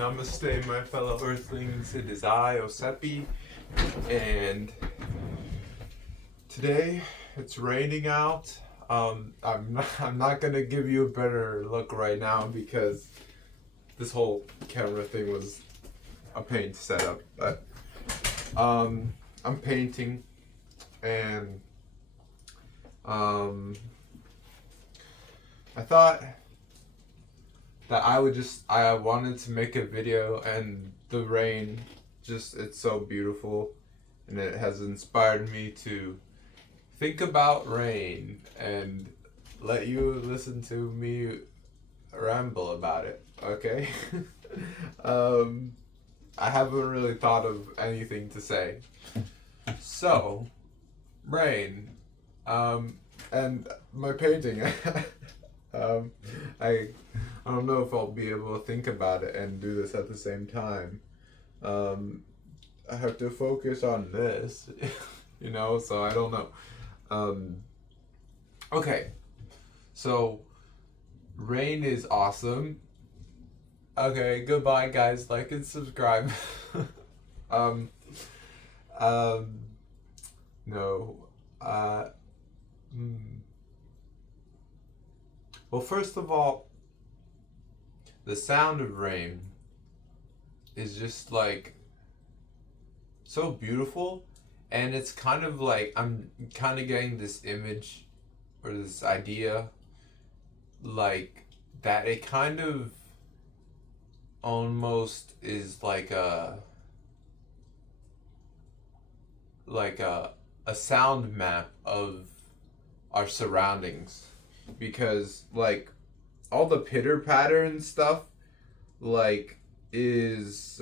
Namaste, my fellow Earthlings. It is I, Osepi, and today it's raining out. I'm not gonna give you a better look right now because this whole camera thing was a pain to set up. But I'm painting, and I thought that I wanted to make a video, and the rain, it's so beautiful, and it has inspired me to think about rain and let you listen to me ramble about it, okay? I haven't really thought of anything to say. So, rain, and my painting. I don't know if I'll be able to think about it and do this at the same time. I have to focus on this, so I don't know. Okay, so rain is awesome. Okay, goodbye guys, like and subscribe. um, no, Well, first of all, the sound of rain is just like so beautiful, and it's kind of like I'm kind of getting this image or this idea like that it kind of almost is like a sound map of our surroundings, because like all the pitter patter and stuff like is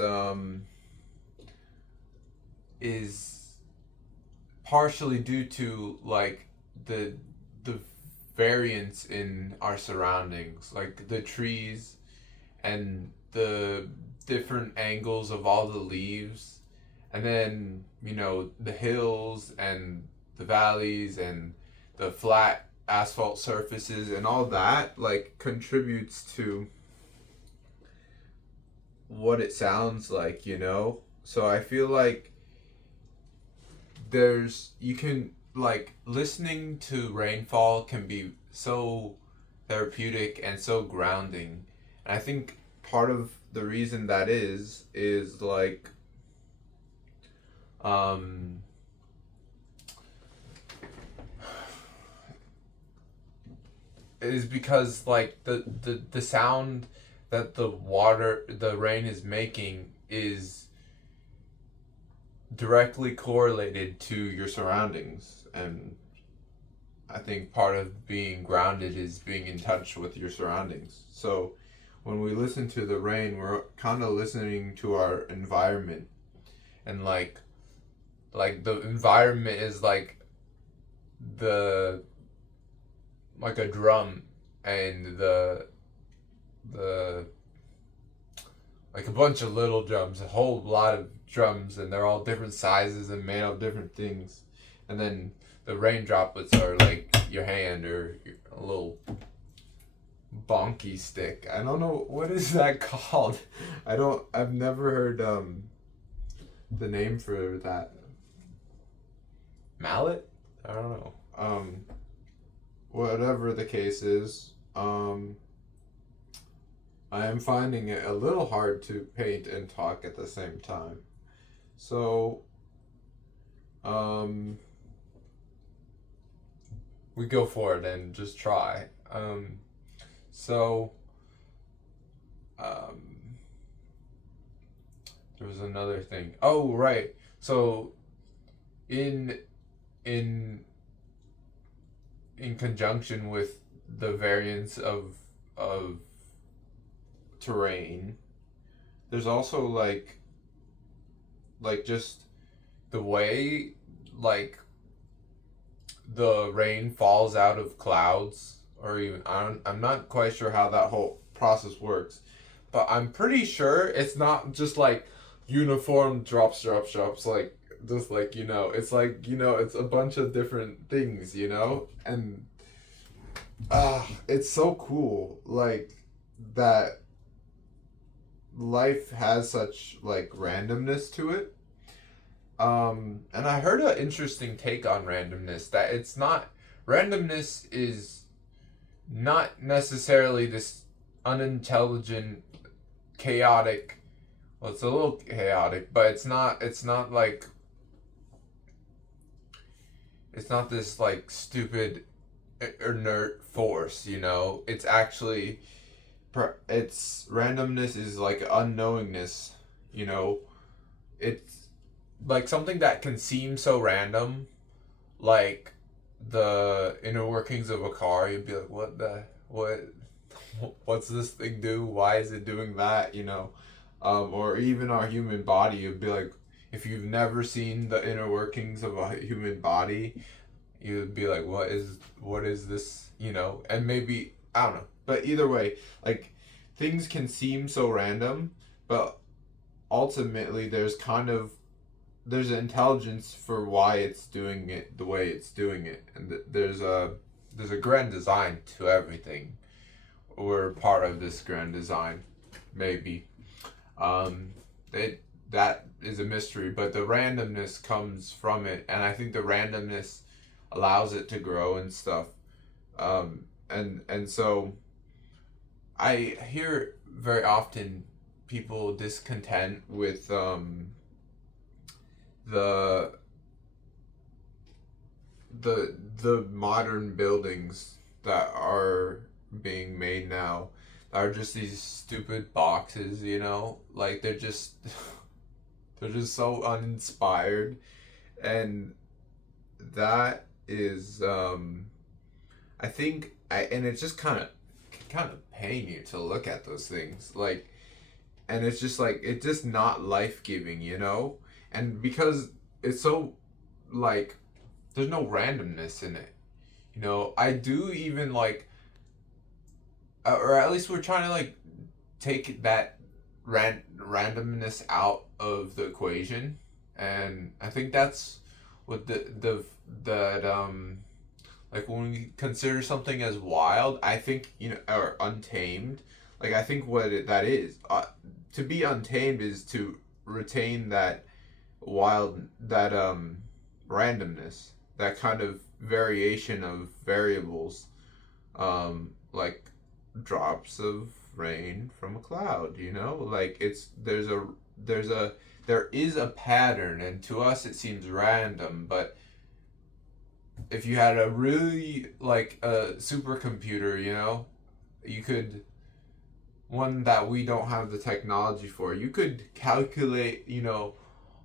partially due to like the variance in our surroundings, like the trees and the different angles of all the leaves, and then the hills and the valleys and the flat asphalt surfaces, and all that like contributes to what it sounds like, so I feel like you can like listening to rainfall can be so therapeutic and so grounding, and I think part of the reason that is like is because like the sound that the rain is making is directly correlated to your surroundings, and I think part of being grounded is being in touch with your surroundings. So when we listen to the rain, we're kind of listening to our environment, and like the environment is like a drum, and the like a bunch of little drums, a whole lot of drums, and they're all different sizes and made of different things, and then the rain droplets are like your hand or a little bonky stick. I don't know what is that called. I've never heard the name for that. Mallet? I don't know. Whatever the case is, I am finding it a little hard to paint and talk at the same time. So, we go for it and just try. So, there was another thing. Oh, right. So, in conjunction with the variance of terrain, there's also like just the way like the rain falls out of clouds, or even I'm not quite sure how that whole process works, but I'm pretty sure it's not just like uniform drops like just like it's like it's a bunch of different things, and it's so cool like that life has such like randomness to it. And I heard an interesting take on randomness, that it's not, randomness is not necessarily this unintelligent, chaotic, well, it's a little chaotic, but it's not like, it's not this like stupid inert force, you know? It's actually, it's randomness is like unknowingness, you know? It's like something that can seem so random, like the inner workings of a car. You'd be like, what's this thing do? Why is it doing that? You know, or even our human body. You'd be like, if you've never seen the inner workings of a human body, you'd be like, what is this? You know, and maybe I don't know, but either way, like things can seem so random, but ultimately there's an intelligence for why it's doing it the way it's doing it, and there's a grand design to everything. We're part of this grand design, maybe. Um, that is a mystery, but the randomness comes from it, and I think the randomness allows it to grow and stuff. And so I hear very often people discontent with the the modern buildings that are being made now are just these stupid boxes, you know? Like they're just they're just so uninspired, and that is I think I and it's just kind of pain you to look at those things. Like, and it's just like it's just not life-giving, you know? And because it's so like there's no randomness in it, you know. I do even like, or at least we're trying to like take that randomness out of the equation, and I think that's what the that like when we consider something as wild, I think, you know, or untamed, like I think that is, to be untamed is to retain that wild, that randomness, that kind of variation of variables, like drops of rain from a cloud, you know? Like it's there's a there is a pattern, and to us it seems random, but if you had a really like a supercomputer, you know, you could, one that we don't have the technology for, you could calculate, you know,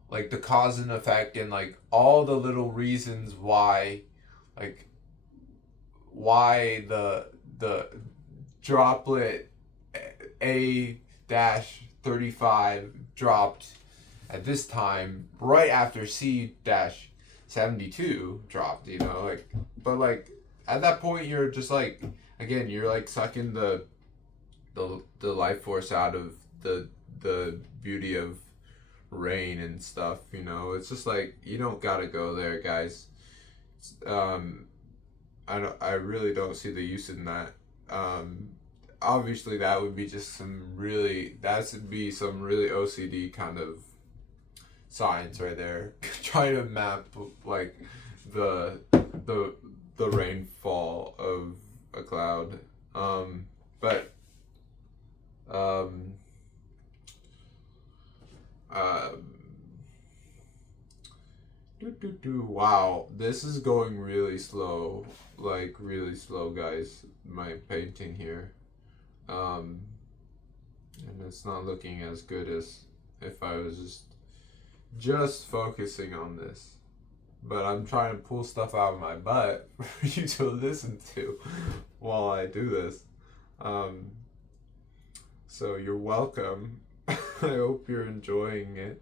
like the cause and effect, and like all the little reasons why, like why the droplet A dash 35 dropped at this time right after C dash 72 dropped, you know, like, but like at that point you're just like, again, you're like sucking the life force out of the beauty of rain and stuff, you know. It's just like you don't gotta go there, guys. um I really don't see the use in that. Obviously that would be just that would be some really OCD kind of science right there. Trying to map like the the the rainfall of a cloud. But um um wow, this is going really slow, like really slow, guys. My painting here, um, and it's not looking as good as if I was just focusing on this. But I'm trying to pull stuff out of my butt for you to listen to while I do this. Um, so you're welcome. I hope you're enjoying it.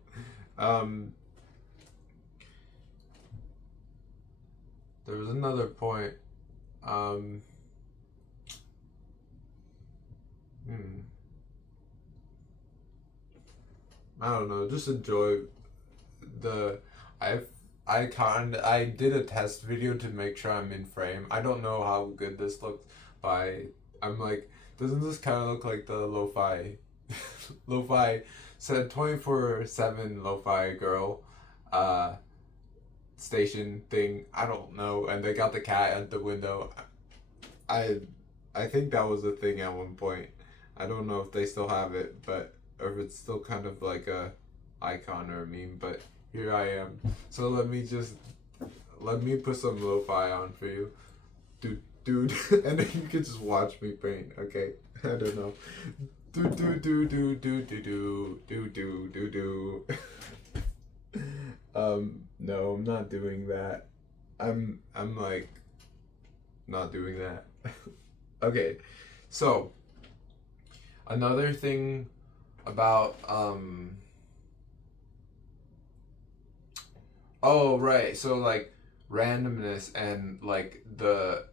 Um, there was another point. Um, hmm, I don't know. Just enjoy the. I I did a test video to make sure I'm in frame. I don't know how good this looks. By I'm like, doesn't this kind of look like the lo-fi lo-fi said 24/7 lo-fi girl uh station thing. I don't know. And they got the cat at the window. I I think that was a thing at one point. I don't know if they still have it, but or if it's still kind of like a icon or a meme, but here I am. So let me put some lo-fi on for you. Dude, and then you can just watch me paint, okay? I don't know. Do. No, I'm not doing that. I'm like not doing that. Okay, so another thing about oh right, so like randomness and like the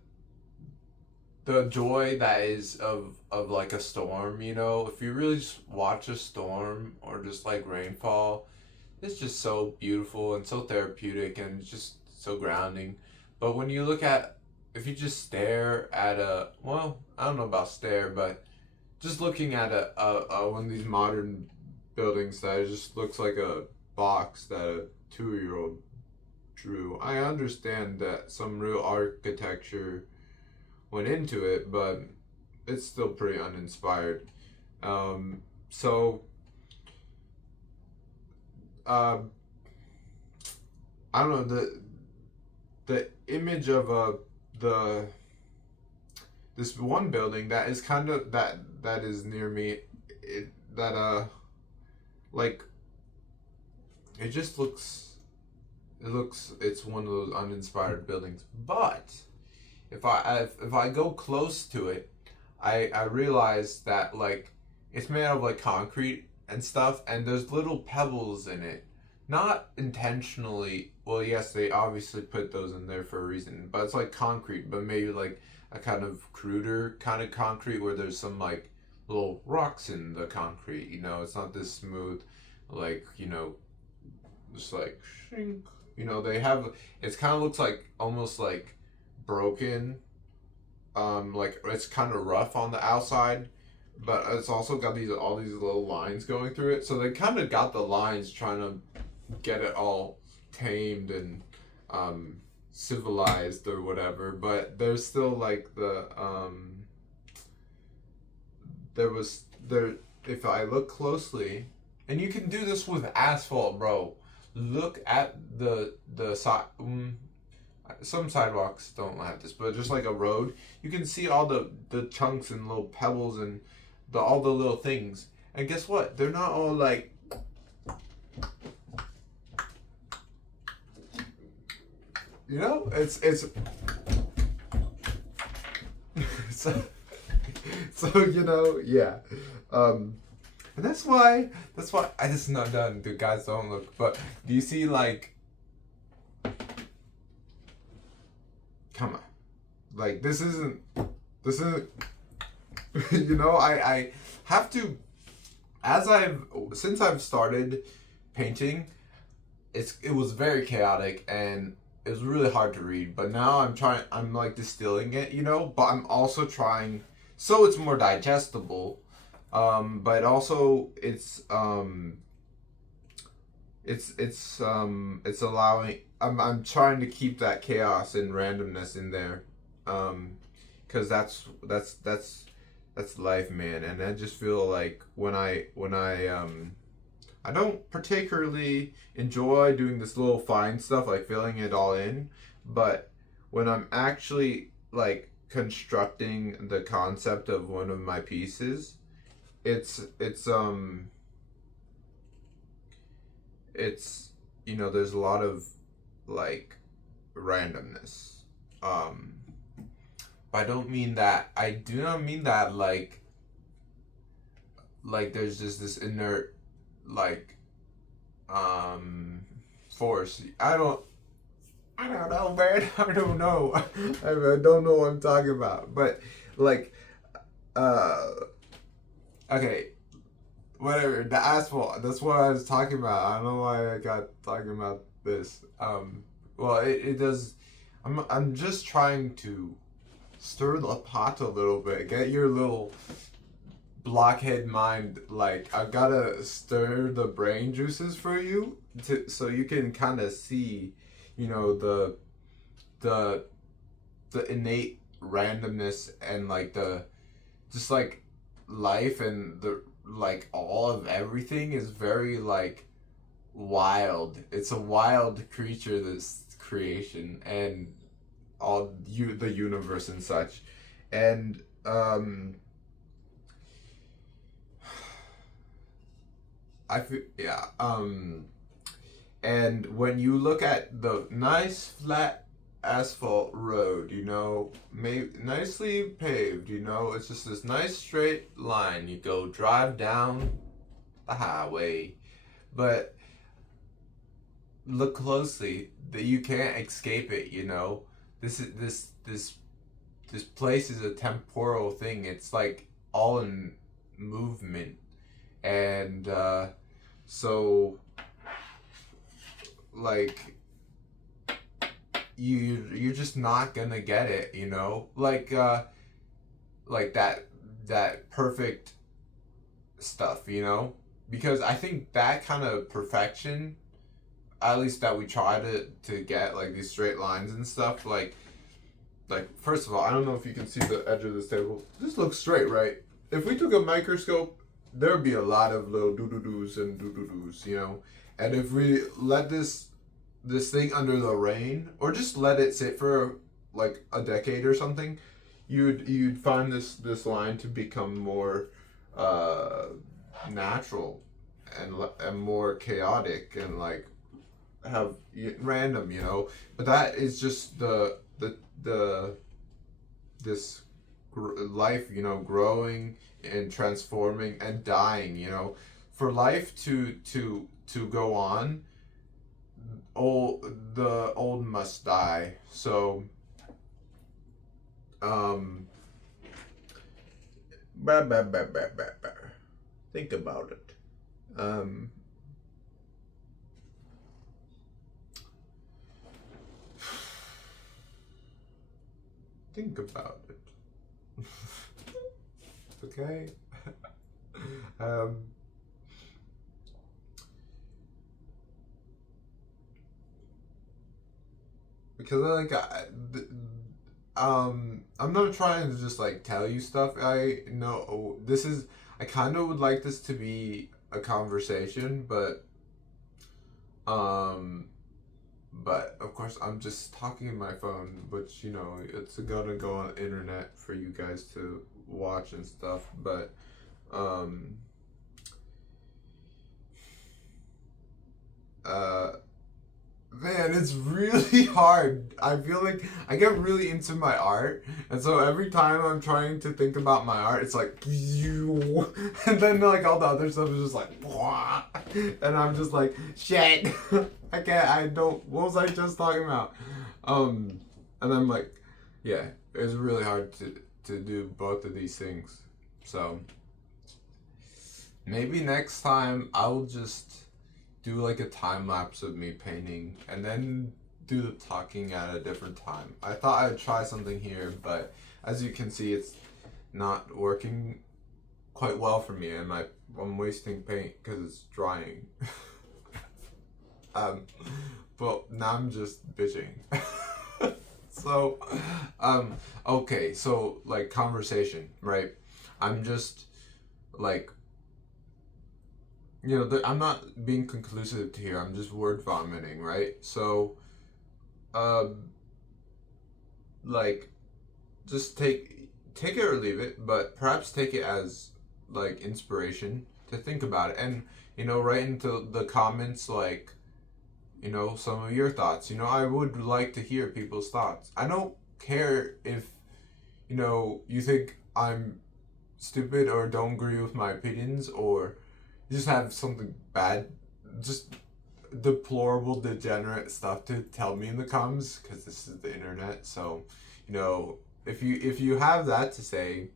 joy that is of like a storm, you know, if you really just watch a storm or just like rainfall, it's just so beautiful and so therapeutic and just so grounding. But when you look at, if you just stare at a, well, I don't know about stare, but just looking at a one of these modern buildings that just looks like a box that a 2-year-old drew. I understand that some real architecture went into it, but it's still pretty uninspired. So uh, I don't know, the image of the this one building that is kind of that is near me, that like it just looks, it's one of those uninspired buildings. But if I go close to it, I realize that like it's made out of like concrete and stuff, and there's little pebbles in it, not intentionally. Well, yes, they obviously put those in there for a reason, but it's like concrete, but maybe like a kind of cruder kind of concrete where there's some like little rocks in the concrete. You know, it's not this smooth, like, you know, just like shink. You know, they have, it kind of looks like almost like broken, like it's kind of rough on the outside, but it's also got these all these little lines going through it, so they kind of got the lines trying to get it all tamed and civilized or whatever, but there's still like the there, if I look closely, and you can do this with asphalt, bro. Look at the side. Some sidewalks don't have this, but just like a road, you can see all the chunks and little pebbles and all the little things. And guess what? They're not all like, you know, it's so, so you know, yeah. And that's why I just not done. The guys don't look, but do you see like, come on, like this isn't you know, I have to, since I've started painting, it was very chaotic and it was really hard to read, but now I'm like distilling it, you know, but I'm also trying so it's more digestible, but also it's allowing, I'm trying to keep that chaos and randomness in there, because that's life, man. And I just feel like when I don't particularly enjoy doing this little fine stuff like filling it all in, but when I'm actually like constructing the concept of one of my pieces, it's it's, you know, there's a lot of like randomness, um but I do not mean that like there's just this inert like force. I don't know, man. I don't know. I don't know what I'm talking about, but like uh okay, whatever, the asphalt, that's what I was talking about. I don't know why I got talking about this. Well, it does, I'm just trying to stir the pot a little bit, get your little blockhead mind, like I gotta stir the brain juices for you so you can kind of see, the the innate randomness and like the just like life and the like all of everything is very like wild. It's a wild creature, this creation, and all the universe and such. And I feel, yeah. And when you look at the nice flat asphalt road, nicely paved, it's just this nice straight line. You go drive down the highway, but look closely. That you can't escape it. This place is a temporal thing. It's like all in movement, and so like you're just not gonna get it, like that perfect stuff, because I think that kind of perfection, at least that we try to get, like these straight lines and stuff, like first of all, I don't know if you can see the edge of this table. This looks straight, right? If we took a microscope, there would be a lot of little doo-doo-doos and doo-doo-doos, and if we let this thing under the rain, or just let it sit for like a decade or something, you'd find this line to become more natural and more chaotic and like have random, but that is just the this life, growing and transforming and dying, for life to go on. The old must die. So bah, bah, bah, bah, bah, bah. Think about it. Think about it. Okay. um because I'm not trying to just like tell you stuff. I know I kind of would like this to be a conversation, um but of course I'm just talking in my phone, which it's gonna go on the internet for you guys to watch and stuff. But um uh man, it's really hard. I feel like I get really into my art, and so every time I'm trying to think about my art, it's like, you, and then like all the other stuff is just like, wah, and I'm just like, shit, I can't. I don't. What was I just talking about? And I'm like, yeah, it's really hard to do both of these things. So maybe next time I'll just do like a time lapse of me painting and then do the talking at a different time. I thought I'd try something here, but as you can see, it's not working quite well for me, and I'm wasting paint because it's drying. But now I'm just bitching. So, okay, so like conversation, right? I'm just like, I'm not being conclusive here. I'm just word vomiting, right? So, like, just take it or leave it, but perhaps take it as like inspiration to think about it, and write into the comments like, some of your thoughts. I would like to hear people's thoughts. I don't care if you think I'm stupid or don't agree with my opinions, or you just have something bad, just deplorable, degenerate stuff to tell me in the comments, because this is the internet. So, if you have that to say,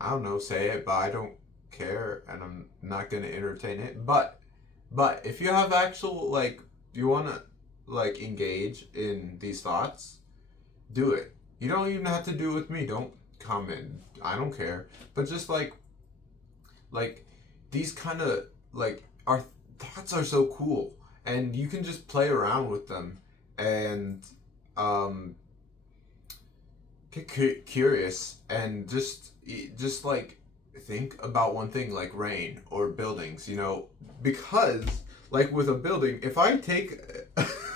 I don't know, say it, but I don't care, and I'm not gonna entertain it. But if you have actual like, you wanna like engage in these thoughts, do it. You don't even have to do it with me. Don't comment. I don't care. But just like like these kind of like our thoughts are so cool, and you can just play around with them and um get curious and just like think about one thing like rain or buildings, because like with a building, if I take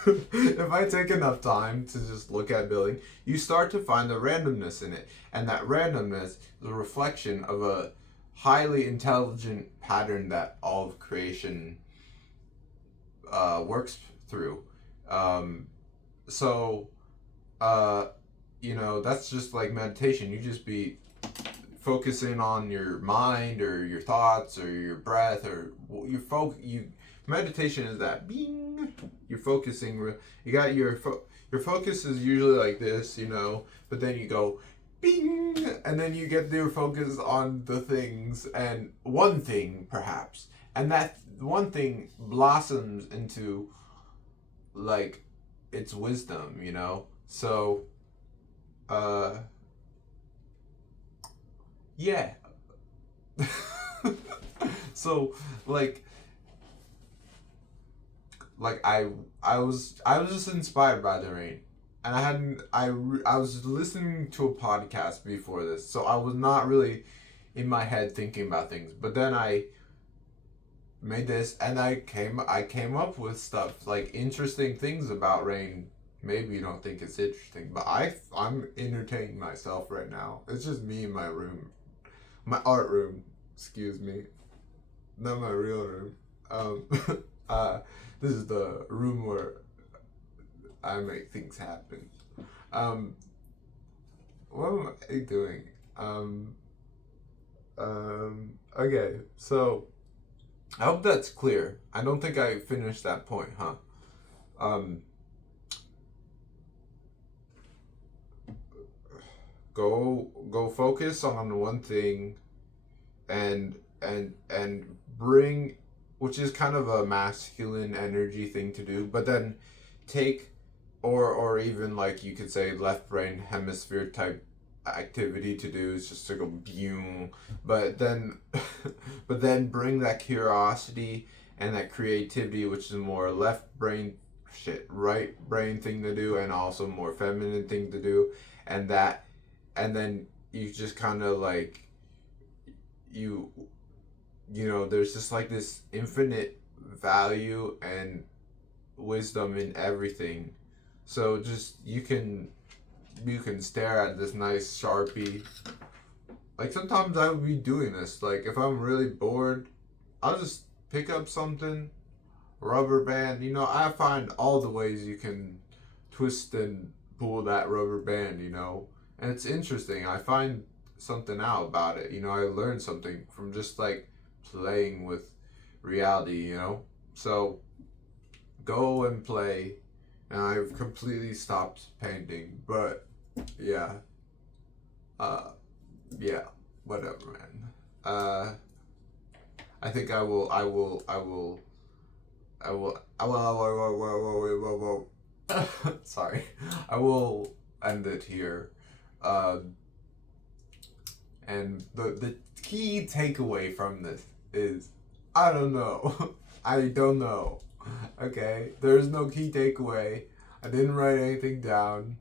if I take enough time to just look at building, you start to find the randomness in it, and that randomness is a reflection of a highly intelligent pattern that all of creation works through. Um, so uh, that's just like meditation. You just be focusing on your mind or your thoughts or your breath or you meditation is that bing, you're focusing, you got your focus is usually like this, but then you go bing, and then you get your focus on the things and one thing perhaps, and that one thing blossoms into like its wisdom, so uh yeah. So like I was just inspired by the rain, and I was listening to a podcast before this, so I was not really in my head thinking about things, but then I made this, and I came up with stuff like interesting things about rain. Maybe you don't think it's interesting, but I'm entertaining myself right now. It's just me in my room, my art room, excuse me, not my real room. Um, uh, this is the room where I make things happen. Um, what am I doing? Um, okay, so I hope that's clear. I don't think I finished that point, huh? Um, go focus on one thing, and bring, which is kind of a masculine energy thing to do, but then take, or even like you could say left brain hemisphere type activity to do is just to go boom, but then but then bring that curiosity and that creativity, which is more left brain shit, right brain thing to do, and also more feminine thing to do, and that, and then you just kind of like you there's just like this infinite value and wisdom in everything. So just you can stare at this nice Sharpie. Like sometimes I would be doing this. Like if I'm really bored, I'll just pick up something, rubber band. I find all the ways you can twist and pull that rubber band. And it's interesting. I find something out about it. I learned something from just like playing with reality. So go and play. And I've completely stopped painting, but yeah, uh, yeah, whatever, man. I think I will, sorry, I will end it here. Uh, and the key takeaway from this is, I don't know. I don't know. Okay, there's no key takeaway. I didn't write anything down.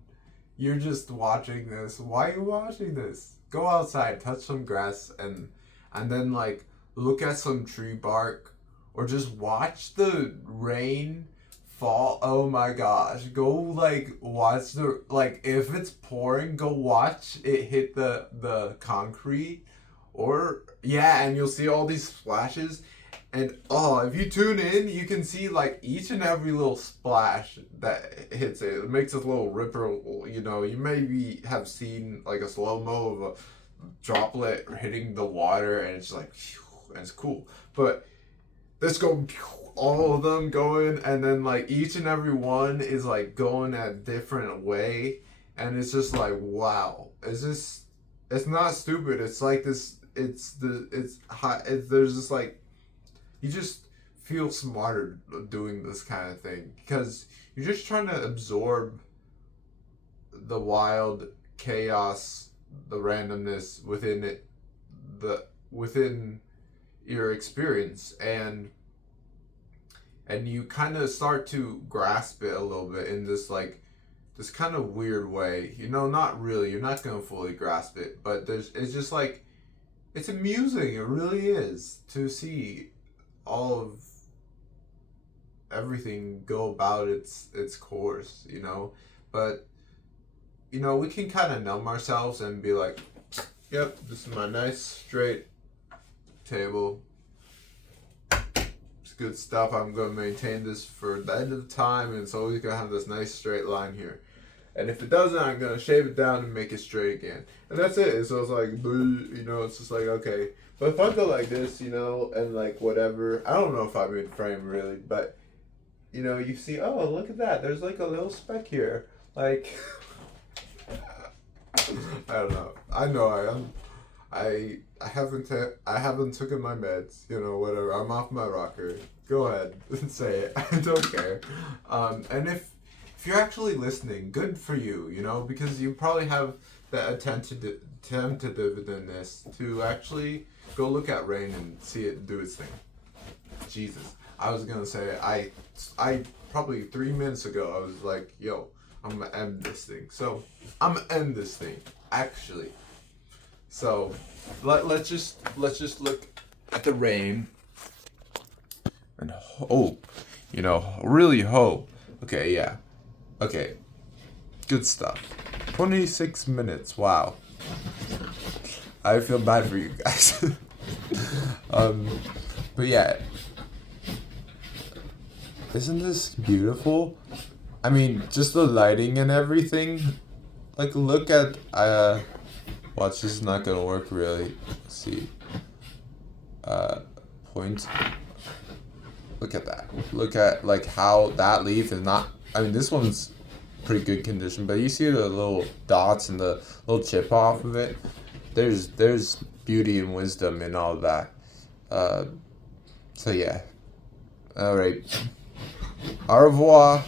You're just watching this. Why are you watching this? Go outside, touch some grass, and then like look at some tree bark, or just watch the rain fall. Oh my gosh. Go like watch the, like if it's pouring, go watch it hit the concrete, or yeah, and you'll see all these splashes. And oh, if you tune in, you can see like each and every little splash that hits it. It makes a little ripple. You maybe have seen like a slow mo of a droplet hitting the water, and it's like, and it's cool. But let's go, all of them going, and then like each and every one is like going a different way, and it's just like wow. It's not stupid. It's like this. It's high. There's just like, you just feel smarter doing this kind of thing, because you're just trying to absorb the wild chaos, the randomness within it, the within your experience, and you kind of start to grasp it a little bit in this kind of weird way. Not really. You're not gonna fully grasp it, but it's just like it's amusing. It really is to see all of everything go about its course. But we can kind of numb ourselves and be like, "Yep, this is my nice straight table. It's good stuff. I'm gonna maintain this for the end of time, and it's always gonna have this nice straight line here. And if it doesn't, I'm gonna shave it down and make it straight again. And that's it." So it's like, it's just like, okay. But if I go like this, and like whatever, I don't know if I'm in frame really, but you see, oh, look at that. There's like a little speck here. Like, I don't know. I know I am. I haven't taken my meds. Whatever. I'm off my rocker. Go ahead and say it. I don't care. And if you're actually listening, good for you. Because you probably have the attentiveness to actually go look at rain and see it do its thing. Jesus. I was gonna say I probably 3 minutes ago I was like, yo, I'm gonna end this thing. So I'm gonna end this thing, actually. So let's just look at the rain and hope. Really hope. Okay, yeah. Okay. Good stuff. 26 minutes, wow. I feel bad for you guys. But yeah. Isn't this beautiful? I mean, just the lighting and everything. Like, look at watch, this is not gonna work really. Let's see. Point. Look at that. Look at like how that leaf is not. I mean, this one's pretty good condition, but you see the little dots and the little chip off of it. There's beauty and wisdom in all of that. So yeah. All right. Au revoir.